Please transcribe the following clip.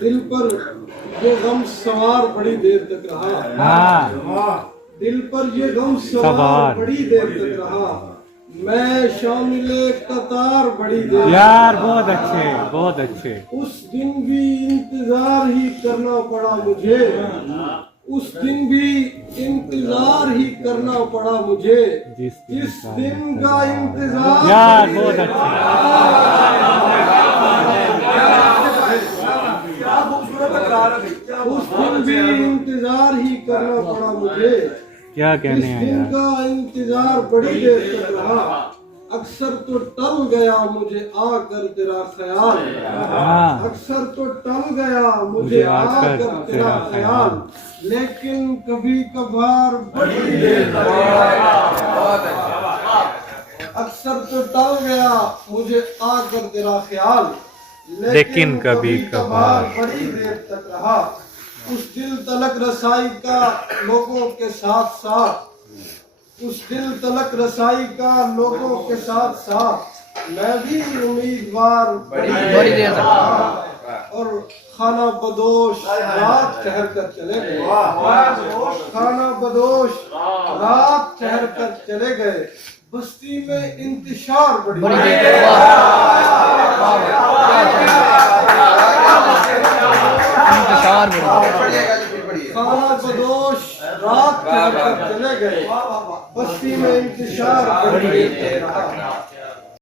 दिल पर ये गम सवार बड़ी देर तक रहा। हाँ दिल पर ये गम सवार बड़ी देर तक रहा। मैं शामिले कतार बड़ी देर यार, बहुत अच्छे, बहुत अच्छे। उस दिन भी इंतजार ही करना पड़ा मुझे। उस दिन भी इंतजार ही करना पड़ा मुझे। जिस दिन का इंतजार यार, बहुत अच्छे। उस दिन भी इंतजार ही करना पड़ा मुझे। क्या कहने इस हैं दिन यार। का इंतजार बड़ी देर तक रहा। अक्सर तो टल गया मुझे आकर तेरा ख्याल। हाँ, अक्सर तो टल गया मुझे आकर तेरा ख्याल। लेकिन कभी कभार बड़ी देर तक अक्सर तो टल गया मुझे आकर तेरा ख्याल। लेकिन कभी कभार बड़ी देर तक रहा। उस दिल तलक रसाई का लोगों के साथ साथ। उस दिल तलक रसाई का लोगों के साथ साथ मैं भी उम्मीदवार बड़ी देर तक। और खाना बदोश रात ठहर कर चले गए। खाना बदोश रात ठहर कर चले गए। बस्ती में इंतशार बड़ी देर खाना बदोश रात ठहर कर चले गए। बस्ती में इंतशार बड़ी देर तक रहा।